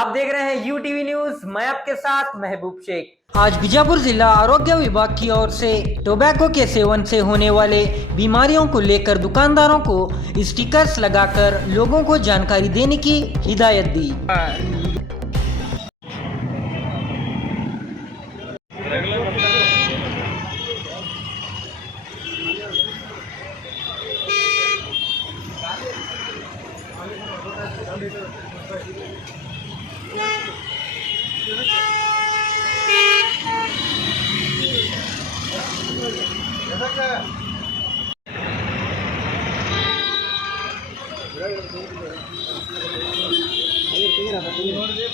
आप देख रहे हैं यूटीवी न्यूज, मैं आपके साथ महबूब शेख। आज बीजापुर जिला आरोग्य विभाग की ओर से टोबैको के सेवन से होने वाले बीमारियों को लेकर दुकानदारों को स्टिकर्स लगाकर लोगों को जानकारी देने की हिदायत दी।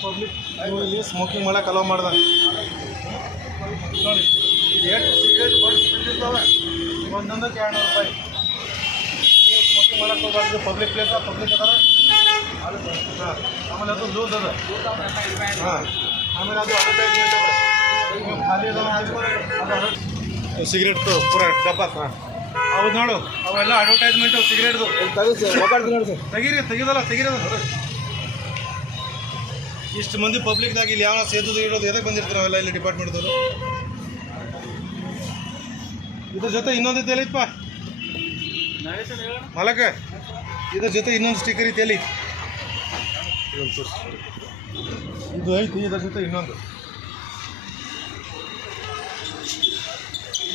ಪಬ್ಲಿಕ್ ಸ್ಮೋಕಿಂಗ್ ಮಾಡಕ್ಕೆ ಅಲೋ ಮಾಡ್ದ ನೋಡಿ ಎಷ್ಟು ಸಿಗರೇಟ್ ಇರ್ತಾವೆ ಒಂದೊಂದಕ್ಕೆ 200 ರೂಪಾಯಿ. ನೀವು ಸ್ಮೋಕಿಂಗ್ ಮಾಡಕ್ಕೆ ಹೋಗ್ಬಾರ್ದು. ಪಬ್ಲಿಕ್ ಪ್ಲೇಸ್ ಪಬ್ಲಿಕ್ ಅದಾರ. ಹಾಂ, ಆಮೇಲೆ ಅದು ಲೂಸ್ ಅದ. ಹಾಂ, ಆಮೇಲೆ ಅದು ಅಡ್ವರ್ಟೈಸ್ಮೆಂಟ್ ಅದ. ನೀವು ಖಾಲಿ ಅದು ಸಿಗರೇಟ್ ಪೂರ ಡಬ್ಬ. ಹಾಂ ಹೌದು ನೋಡು, ಅವೆಲ್ಲ ಅಡ್ವರ್ಟೈಸ್ಮೆಂಟು ಸಿಗರೇಟ್ದು. ತೆಗಿರೋದು ಇಷ್ಟು ಮಂದಿ ಪಬ್ಲಿಕ್ದಾಗ ಇಲ್ಲಿ ಯಾವ ಸೇತುದು ಇಡೋದು ಎದಕ್ಕೆ ಬಂದಿರ್ತಾರೆ ನಾವೆಲ್ಲ ಇಲ್ಲಿ ಡಿಪಾರ್ಟ್ಮೆಂಟ್ದವರು. ಇದ್ರ ಜೊತೆ ಇನ್ನೊಂದು ಐತೆ ಎಲ್ಲಿಪ್ಪ ಮಲಕ, ಇದ್ರ ಜೊತೆ ಇನ್ನೊಂದು ಸ್ಟಿಕ್ಕರ್ ಐತೆ ಎಲ್ಲಿ ಇದು ಐತಿ. ಇದ್ರ ಜೊತೆ ಇನ್ನೊಂದು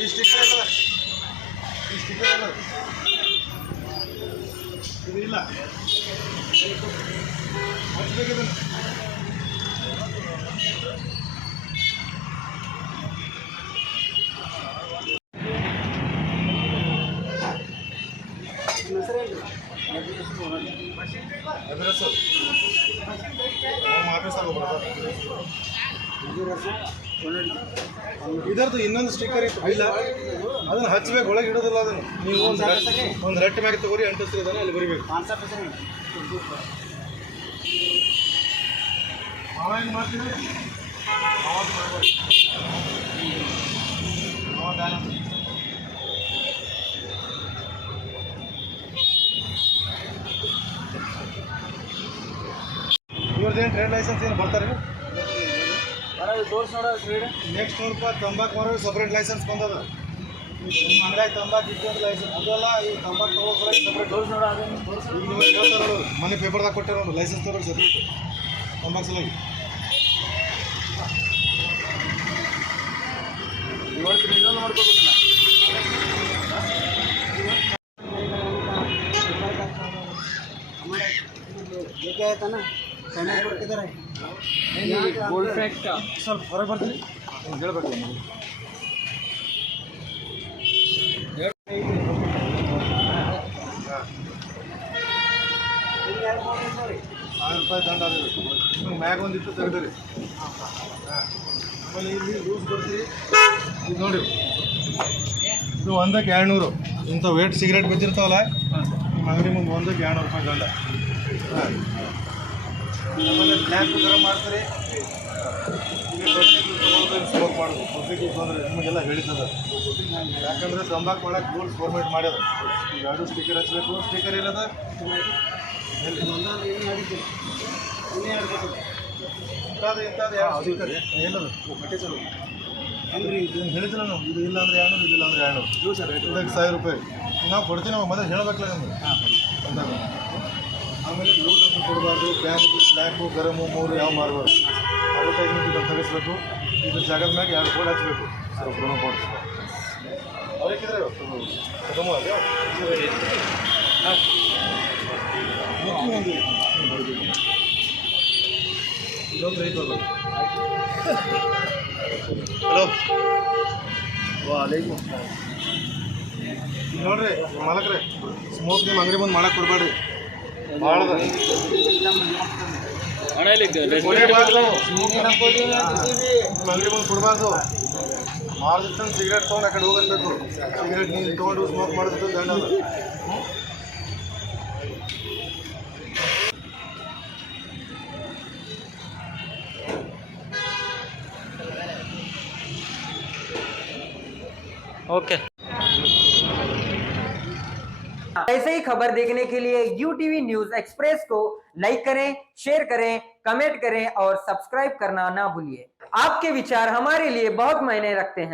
ಈ ಸ್ಟಿಕ್ಕರ್ ಇಲ್ಲ, ಈ ಸ್ಟಿಕ್ಕರ್ ಇಲ್ಲ, ಇದು ಇಲ್ಲ. ಹಚ್ಬೇಕಿದೆ ಅಡ್ರೆಸ್ಸು ನಮ್ಮ ಆಫೀಸಾಗ ಇದರದ್ದು ಇನ್ನೊಂದು ಸ್ಟಿಕ್ಕರ್ ಇತ್ತು ಇಲ್ಲ, ಅದನ್ನು ಹಚ್ಬೇಕು, ಒಳಗೆ ಇಡೋದಿಲ್ಲ. ಅದನ್ನು ನೀವು ಒಂದು ರೆಟ್ ಮ್ಯಾಗ ತಗೋರಿ, ಅಂಟಿಸ್ರಿ, ಅದನ್ನು ಅಲ್ಲಿ ಬರಿಬೇಕು. ಆನ್ಲೈನ್ ಮಾಡ್ತೀವಿ ಇವ್ರದ್ದೇನು ಟ್ರೇಡ್ ಲೈಸೆನ್ಸ್ ಏನು ಬರ್ತಾರೆ ತೋರಿಸ್ ನೋಡ. ನೆಕ್ಸ್ಟ್ ನೋಡಪ್ಪ, ತಂಬಾಕು ಮಾರೋ ಸಪ್ರೇಟ್ ಲೈಸೆನ್ಸ್ ಬಂದದ. ನಿಮ್ಮ ಅಂಗಡಿಯಾಗ ತಂಬಾಕು ಇಟ್ಟು ಲೈಸೆನ್ಸ್ ಅದಲ್ಲ. ಈ ತಂಬಾಕು ತಗೋದ್ರೆ ಸಪ್ರೇಟ್ ತೋರಿಸ್ ನೋಡ. ಈಗ ನೀವು ಹೇಳ್ತಾರೆ ನೋಡು, ಮನೆ ಪೇಪರ್ದಾಗ ಕೊಟ್ಟೆ ನೋಡು, ಲೈಸೆನ್ಸ್ ತಗೋರಿ ಸಪ್ರೇಟ್ ತಂಬಾಕು ಸಲುವಾಗಿ. ಇನ್ನೊಂದು ಮಾಡ್ಕೋಬೇಕಲ್ಲ. ಸ್ವಲ್ಪ ಹೊರಗೆ ಬರ್ತೀನಿ, ಹೇಳ್ಬೇಕು. 1000 ರೂಪಾಯಿ ದಂಡ ಅದ. ನೀವು ಮ್ಯಾಗ ಒಂದಿತ್ತು ತೆಗೆದ್ರಿ. ಆಮೇಲೆ ಇಲ್ಲಿ ಲೂಸ್ ಬರ್ತೀರಿ. ಇದು ನೋಡಿ, ಇದು ಒಂದಕ್ಕೆ 200. ಇಂಥ ವೇಟ್ ಸಿಗರೇಟ್ ಬಿದ್ದಿರ್ತಾವಲ್ಲ, ನಿಮ್ಮ ಅಂಗಡಿ ಮುಂದೆ ಒಂದಕ್ಕೆ 200 ರೂಪಾಯಿ ದಂಡ. ಹಾಂ, ಆಮೇಲೆ ಬ್ಲ್ಯಾಕ್ ಗರಂ ಮಾಡ್ತಾರೆ. ಸ್ಮೋಕ್ ಮಾಡೋದು ಪಬ್ಲಿಕ್ ತೊಂದರೆ ನಿಮಗೆಲ್ಲ ಹೇಳಿದ್ದದ. ಯಾಕಂದರೆ ತಂಬಾಕು ಮಾಡಕ್ಕೆ ರೂಲ್ಸ್ ಗೌರ್ಮೆಂಟ್ ಮಾಡ್ಯದ. ಈಗ 2 ಸ್ಟಿಕ್ಕರ್ ಹಚ್ಚಬೇಕು. ಸ್ಟಿಕ್ಕರ್ ಇಲ್ಲದ ಇಂಥದ್ದು ಯಾವ ಸ್ಟಿಕ್ಕರ್ ಎಲ್ಲದು ಬಟ್ಟೆ ಚಲೋ ಅಂದ್ರೆ ಇದನ್ನು ಹೇಳಿದ್ರೆ ನಾವು, ಇದು ಇಲ್ಲ ಅಂದರೆ 200, ಇದಿಲ್ಲ ಅಂದರೆ 200. ಸರ್ ಇದಕ್ಕೆ 1000 ರೂಪಾಯಿ ನಾವು ಕೊಡ್ತೀವಿ. ನಾವು ಮೊದಲು ಹೇಳಬೇಕಲ್ಲ ನಮಗೆ ಅಂದಾಗ. ಆಮೇಲೆ ಲೂಸ್ ಅಂತ ಕೊಡಬಾರ್ದು. ಬ್ಲ್ಯಾಕು ಗರಮು 3 ಯಾವ ಮಾರಬಾರ್ದು. ಅಡ್ವರ್ಟೈಸ್ಮೆಂಟ್ ಇದನ್ನು ತರಿಸ್ಬೇಕು. ಇದ್ರ ಜಾಗದ ಮ್ಯಾಗ 2 ಕೋಡ್ ಹಚ್ಚಬೇಕು. ಸರ್ ಪ್ರೊಮೋ ಕೋಡ್ ಅವ್ರಿಗಿದ್ರೆ ಪ್ರೊಮೋ ಅದೇ ಇದೊಂದು ಐತಲ್ಲ. ಹಲೋ, ವಾಲೇಕುಮ್. ನೋಡ್ರಿ ಮಾಲಕ್ರೆ, ಸ್ಮೋಕ್ ನಿಮ್ಮ ಅಂಗಡಿ ಬಂದು ಮಾಡಕ್ಕೆ ಕೊಡಬೇಡ್ರಿ. ಭಾಳ ಅಂಗಡಿ ಬಂದು ಕೊಡಬಾರ್ದು. ಮಾರ್ದಿತ್ತು ಸಿಗರೇಟ್ ತೊಗೊಂಡು ಆ ಕಡೆ ಹೋಗಬೇಕು. ಸಿಗರೇಟ್ ನೀರು ತೊಗೊಂಡು ಸ್ಮೋಕ್ ಮಾಡೋದು ದಂಡ ಅದ. ಓಕೆ. ऐसे ही खबर देखने के लिए UTV न्यूज एक्सप्रेस को लाइक करें, शेयर करें, कमेंट करें और सब्सक्राइब करना ना भूलिए। आपके विचार हमारे लिए बहुत मायने रखते हैं।